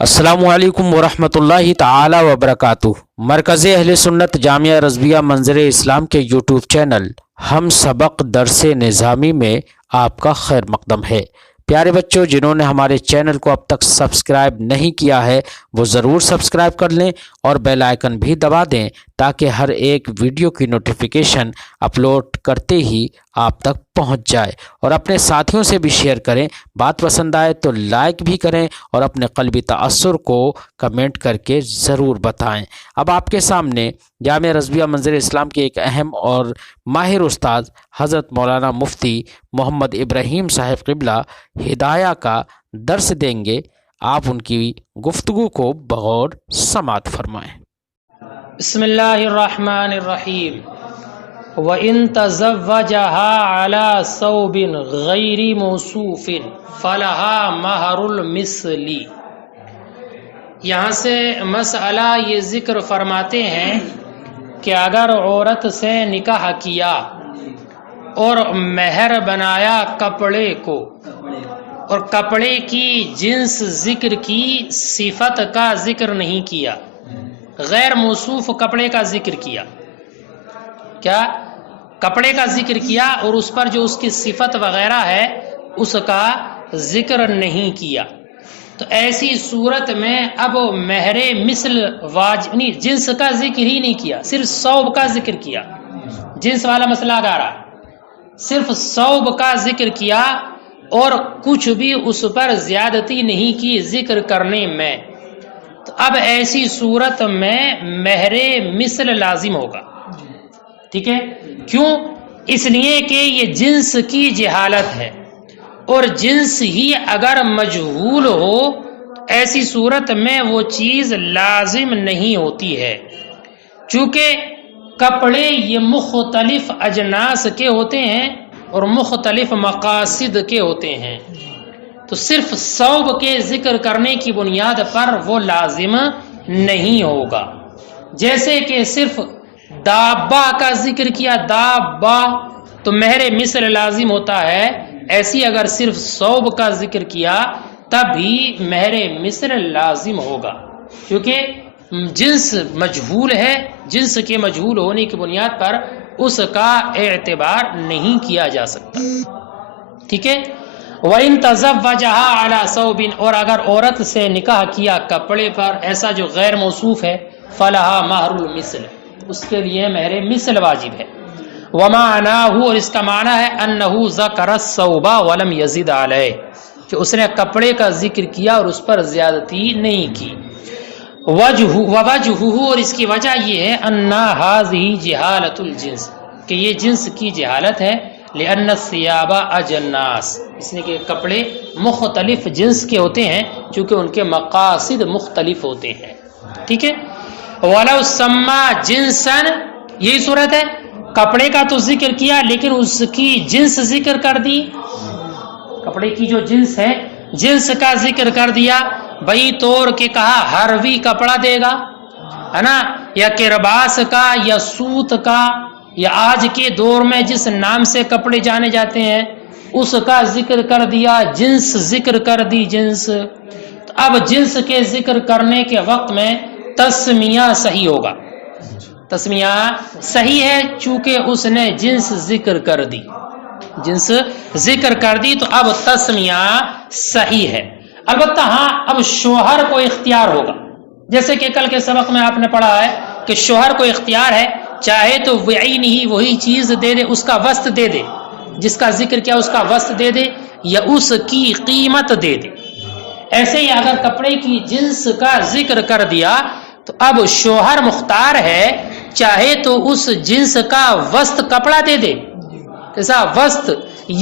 السلام علیکم ورحمۃ اللہ تعالی وبرکاتہ۔ مرکز اہل سنت جامعہ رضویہ منظر اسلام کے یوٹیوب چینل ہم سبق درس نظامی میں آپ کا خیر مقدم ہے۔ پیارے بچوں، جنہوں نے ہمارے چینل کو اب تک سبسکرائب نہیں کیا ہے وہ ضرور سبسکرائب کر لیں اور بیل آئیکن بھی دبا دیں تاکہ ہر ایک ویڈیو کی نوٹیفیکیشن اپلوڈ کرتے ہی آپ تک پہنچ جائے، اور اپنے ساتھیوں سے بھی شیئر کریں۔ بات پسند آئے تو لائک بھی کریں اور اپنے قلبی تأثر کو کمنٹ کر کے ضرور بتائیں۔ اب آپ کے سامنے جامعہ رضویہ منظر اسلام کے ایک اہم اور ماہر استاد حضرت مولانا مفتی محمد ابراہیم صاحب قبلہ ہدایہ کا درس دیں گے۔ آپ ان کی گفتگو کو بغور سماعت فرمائیں۔ بسم اللہ الرحمن الرحیم۔ وَإِن تَزَوَّجَهَا عَلَى ثَوْبٍ غَيْرِ مَوْصُوفٍ فَلَهَا مَهْرُ الْمِثْلِ۔ یہاں سے مسئلہ یہ ذکر فرماتے ہیں کہ اگر عورت سے نکاح کیا اور مہر بنایا کپڑے کو، اور کپڑے کی جنس ذکر کی، صفت کا ذکر نہیں کیا، غیر موصوف کپڑے کا ذکر کیا، کیا کپڑے کا ذکر کیا اور اس پر جو اس کی صفت وغیرہ ہے اس کا ذکر نہیں کیا، تو ایسی صورت میں اب مہر مثل واجب نہیں، جنس کا ذکر ہی نہیں کیا، صرف ثوب کا ذکر کیا۔ جنس والا مسئلہ آ رہا ہے، صرف ثوب کا ذکر کیا اور کچھ بھی اس پر زیادتی نہیں کی ذکر کرنے میں، تو اب ایسی صورت میں مہر مثل لازم ہوگا۔ ٹھیک ہے، کیوں؟ اس لیے کہ یہ جنس کی جہالت ہے، اور جنس ہی اگر مجہول ہو ایسی صورت میں وہ چیز لازم نہیں ہوتی ہے، چونکہ کپڑے یہ مختلف اجناس کے ہوتے ہیں اور مختلف مقاصد کے ہوتے ہیں، تو صرف ثوب کے ذکر کرنے کی بنیاد پر وہ لازم نہیں ہوگا۔ جیسے کہ صرف دابہ کا ذکر کیا، دابہ، تو مہر مثل لازم ہوتا ہے، ایسی اگر صرف ثوب کا ذکر کیا تب بھی مہر مثل لازم ہوگا، کیونکہ جنس مجہول ہے، جنس کے مجہول ہونے کی بنیاد پر اس کا اعتبار نہیں کیا جا سکتا۔ ٹھیک ہے، وَإِن تَزَوَّجَهَا عَلَى ثَوْبٍ، اور اگر عورت سے نکاح کیا کپڑے پر ایسا جو غیر موصوف ہے، فَلَهَا مَهْرُ الْمِثْلِ، اس کے لیے مہر مثل واجب ہے۔ وَمَعْنَاهُ، اور اس کا معنی ہے أَنَّهُ ذَكَرَ الثَّوْبَ وَلَمْ يَزِدْ عَلَيْهِ، کہ اس نے کپڑے کا ذکر کیا اور اس پر زیادتی نہیں کی۔ وَوَجْهُهُ، اور اس کی وجہ یہ ہے أَنَّ هَذِهِ جِهَالَةُ الْجِنس، کہ یہ جنس کی جہالت ہے، لِأَنَّ الثِّيَابَ أَجْنَاسٌ، اس لیے کہ کپڑے مختلف جنس کے ہوتے ہیں چونکہ ان کے مقاصد مختلف ہوتے ہیں۔ ٹھیک ہے، وَلَوْ سَمَّى جِنسًا، یہی صورت ہے، کپڑے کا تو ذکر کیا لیکن اس کی جنس ذکر کر دی، کپڑے کی جو جنس ہے جنس کا ذکر کر دیا، بئی طور کے کہا ہروی کپڑا دے گا، ہے نا، یا کرباس کا یا سوت کا، یا آج کے دور میں جس نام سے کپڑے جانے جاتے ہیں اس کا ذکر کر دیا، جنس ذکر کر دی، جنس۔ تو اب جنس کے ذکر کرنے کے وقت میں تسمیہ صحیح ہوگا، تسمیہ صحیح ہے چونکہ اس نے جنس ذکر کر دی، جنس ذکر کر دی، تو اب تسمیہ صحیح ہے۔ البتہ ہاں اب شوہر کو اختیار ہوگا، جیسے کہ کل کے سبق میں آپ نے پڑھا ہے کہ شوہر کو اختیار ہے، چاہے تو بعین ہی وہی چیز دے دے، اس کا وسط دے دے، جس کا ذکر کیا اس کا وسط دے دے، یا اس کی قیمت دے دے۔ ایسے ہی اگر کپڑے کی جنس کا ذکر کر دیا تو اب شوہر مختار ہے، چاہے تو اس جنس کا وسط کپڑا دے دے، کیسا وسط،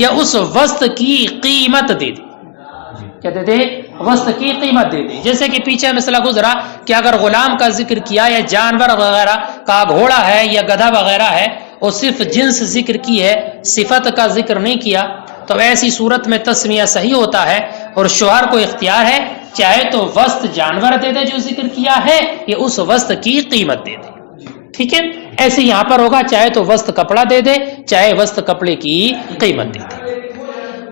یا اس وسط کی قیمت دے دے، کیا دے دے؟ وسط کی قیمت دے دے۔ جیسے کہ پیچھے مسئلہ گزرا کہ اگر غلام کا ذکر کیا یا جانور وغیرہ کا، گھوڑا ہے یا گدھا وغیرہ ہے، اور صرف جنس ذکر کی ہے، صفت کا ذکر نہیں کیا، تو ایسی صورت میں تسمیہ صحیح ہوتا ہے اور شوہر کو اختیار ہے، چاہے تو وسط جانور دے دے جو ذکر کیا ہے، یا اس وسط کی قیمت دے دے۔ ٹھیک ہے، ایسے یہاں پر ہوگا، چاہے تو وسط کپڑا دے دے، چاہے وسط کپڑے کی قیمت دے دے۔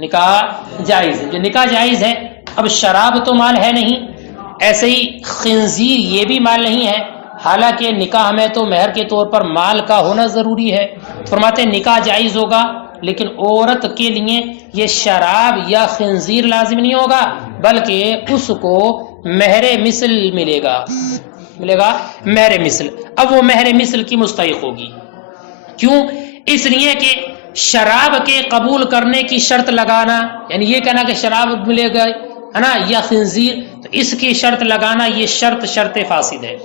نکاح جائز ہے. جو نکاح جائز ہے، اب شراب تو مال ہے نہیں، ایسے ہی خنزیر یہ بھی مال نہیں ہے، حالانکہ نکاح میں تو مہر کے طور پر مال کا ہونا ضروری ہے. فرماتے ہیں نکاح جائز ہوگا، لیکن عورت کے لیے یہ شراب یا خنزیر لازم نہیں ہوگا، بلکہ اس کو مہر مثل ملے گا مہر مثل. اب وہ مہر مثل کی مستحق ہوگی. کیوں؟ اس لیے کہ شراب کے قبول کرنے کی شرط لگانا، یعنی یہ کہنا کہ شراب ملے گا ہے نا یا خنزیر، تو اس کی شرط لگانا یہ شرط فاسد ہے.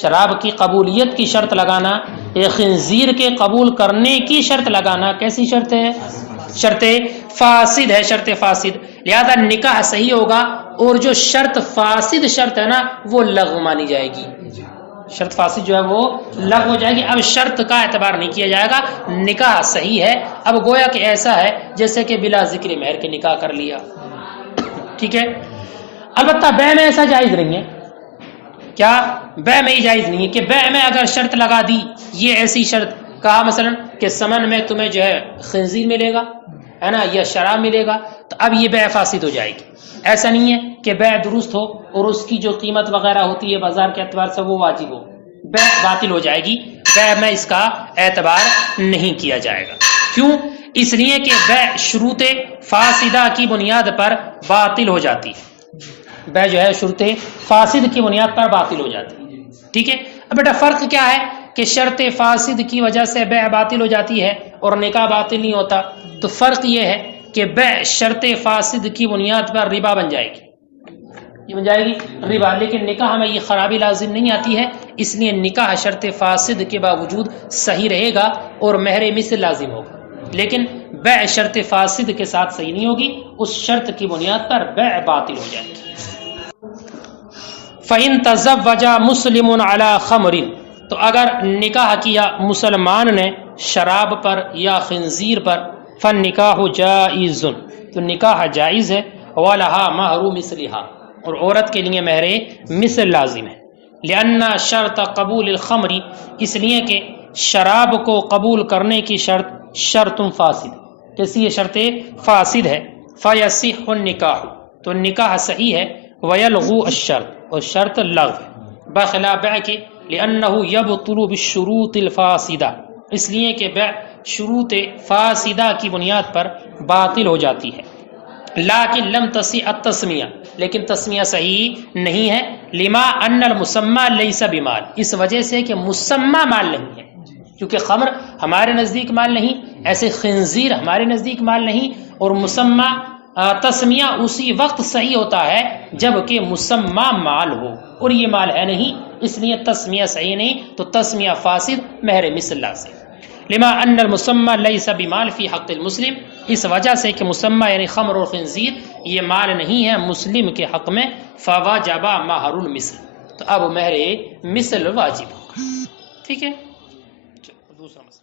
شراب کی قبولیت کی شرط لگانا، یہ خنزیر کے قبول کرنے کی شرط لگانا کیسی شرط ہے؟ شرط فاسد ہے، شرط فاسد. لہذا نکاح صحیح ہوگا، اور جو شرط فاسد شرط ہے نا وہ لغو مانی جائے گی. شرط فاسد جو ہے وہ لغو ہو جائے گی. اب شرط کا اعتبار نہیں کیا جائے گا، نکاح صحیح ہے. اب گویا کہ ایسا ہے جیسے کہ بلا ذکر مہر کے نکاح کر لیا. ٹھیک ہے. البتہ بیع میں ایسا جائز نہیں ہے. کیا؟ بیع میں ہی جائز نہیں ہے کہ بیع میں اگر شرط لگا دی، یہ ایسی شرط کہا مثلا کہ سمن میں تمہیں جو ہے خنزیر ملے گا ہے نا یا شراب ملے گا، تو اب یہ بیع فاسد ہو جائے گی. ایسا نہیں ہے کہ بیع درست ہو اور اس کی جو قیمت وغیرہ ہوتی ہے بازار کے اعتبار سے وہ واجب ہو، بیع باطل ہو جائے گی. بیع میں اس کا اعتبار نہیں کیا جائے گا. کیوں؟ اس لیے کہ بیع شروط فاسدہ کی بنیاد پر باطل ہو جاتی ہے. بیع جو ہے شروط فاسد کی بنیاد پر باطل ہو جاتی ہے. ٹھیک ہے. اب بیٹا فرق کیا ہے کہ شرط فاسد کی وجہ سے بیع باطل ہو جاتی ہے اور نکاح باطل نہیں ہوتا؟ تو فرق یہ ہے کہ بیع شرط فاسد کی بنیاد پر ربا بن جائے گی، یہ بن جائے گی ربا، لیکن نکاح میں یہ خرابی لازم نہیں آتی ہے. اس لیے نکاح شرط فاسد کے باوجود صحیح رہے گا اور مہر مثل لازم ہوگا، لیکن بیع شرط فاسد کے ساتھ صحیح نہیں ہوگی، اس شرط کی بنیاد پر بیع باطل ہو جائے گی. فَإِن تَزَوَّجَ مُسْلِمٌ عَلَى خَمْرٍ، تو اگر نکاح کیا مسلمان نے شراب پر یا خنزیر پر، فَالنِّكَاحُ جَائِزٌ، تو نکاح جائز ہے. وَلَهَا مَهْرُ مِثْلِهَا، اور عورت کے لیے مہر مثل لازم ہے. لِأَنَّ شَرْطَ قبول الخمر، اس لیے کہ شراب کو قبول کرنے کی شرط فاسد، کیسی یہ شرط فاسد ہے. فَيَصِحُّ النِّكَاحُ، تو نکاح صحیح ہے. وَيَلْغُو الشَّرْطُ، اور شرط لغو ہے. بخلاف بیع کے، لِأَنَّهُ يَبْطُلُ بِالشُّرُوطِ الْفَاسِدَةِ، اس لیے کہ بیع شروط فاسدہ کی بنیاد پر باطل ہو جاتی ہے. لیکن لم تصح التسمیہ، لیکن تسمیہ صحیح نہیں ہے. لما ان المسمى لیس بمال، اس وجہ سے کہ مسمى مال نہیں ہے. کیونکہ خمر ہمارے نزدیک مال نہیں، ایسے خنزیر ہمارے نزدیک مال نہیں، اور مسمى تسمیہ اسی وقت صحیح ہوتا ہے جب کہ مسمى مال ہو، اور یہ مال ہے نہیں، اس لیے تسمیہ صحیح نہیں. تو تسمیہ فاسد، مہر مثل لازم. لما ان المسمى لیس بمال فی حق المسلم، اس وجہ سے کہ مسمى یعنی خمر اور خنزیر یہ مال نہیں ہے مسلم کے حق میں. فواجب مہر المثل، تو اب مہر مثل واجب ہوگا. ٹھیک ہے. دوسرا مسئلہ